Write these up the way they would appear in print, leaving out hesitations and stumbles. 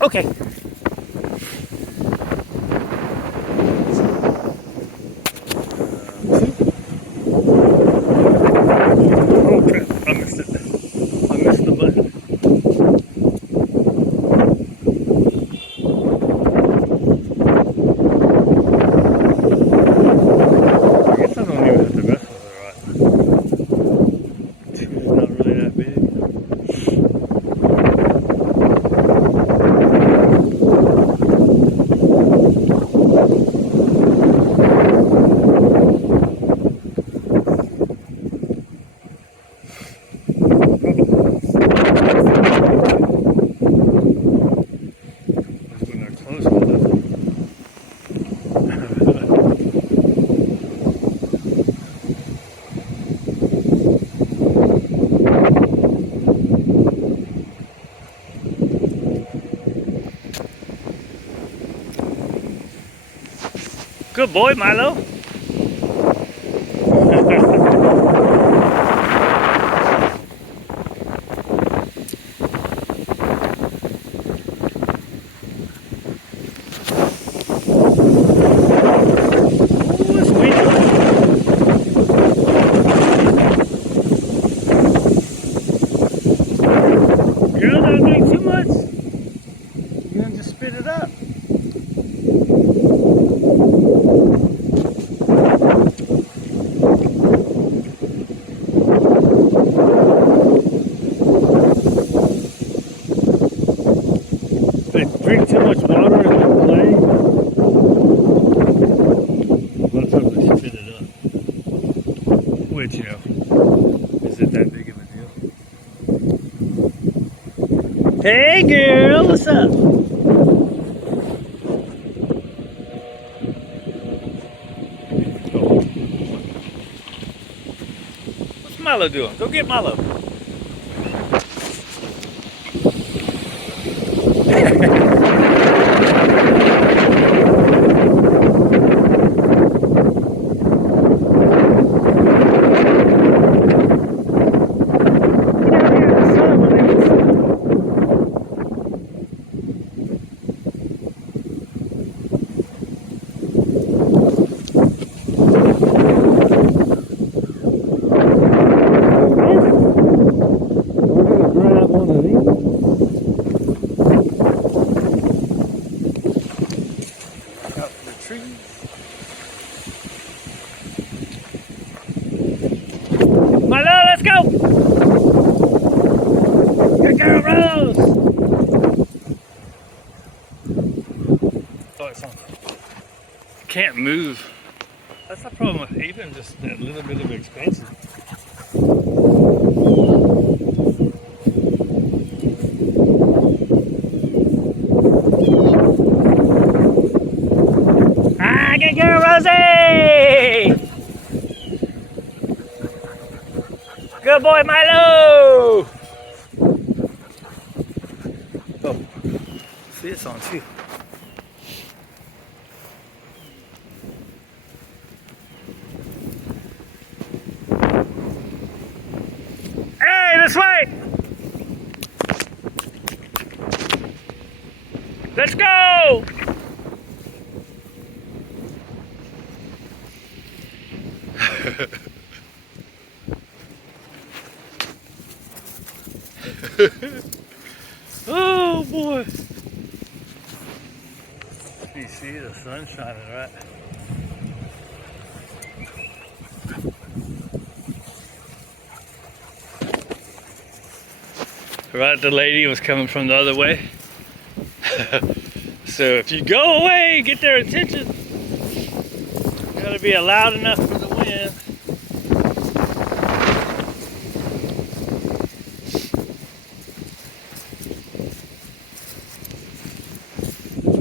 Okay. Oh crap, I missed it. I missed the button. I guess I don't even have to mess with it, right? It's not really that big. When they're close with it. Good boy, Milo. Girl, don't drink too much. You're gonna just spit it up. If they drink too much water and they play, a lot of times they spit it up. Which, you know, is it that big of a deal? Hey girl, what's up? Oh. What's Milo doing? Go get Milo. Milo, let's go! Good girl, Rose! Oh, it's on. Can't move. That's the problem with even just that little bit of expansion. Ah, good girl, Rosie! Good boy, Milo! Oh, see, it's on too. Hey, this way! Let's go! Oh boy! You see the sun shining, right? Right, the lady was coming from the other way. So if you go away, get their attention. You gotta be loud enough for the wind.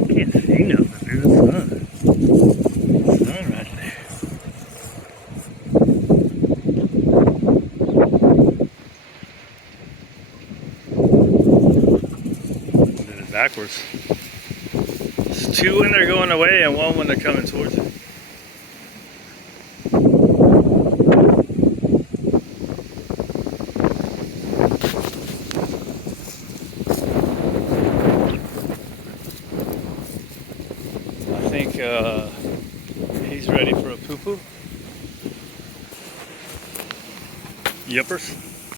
Can't see nothing, dude. The sun. The sun right there. Did it backwards. There's two when they're going away and one when they're coming towards you. think he's ready for a poo-poo. Yippers.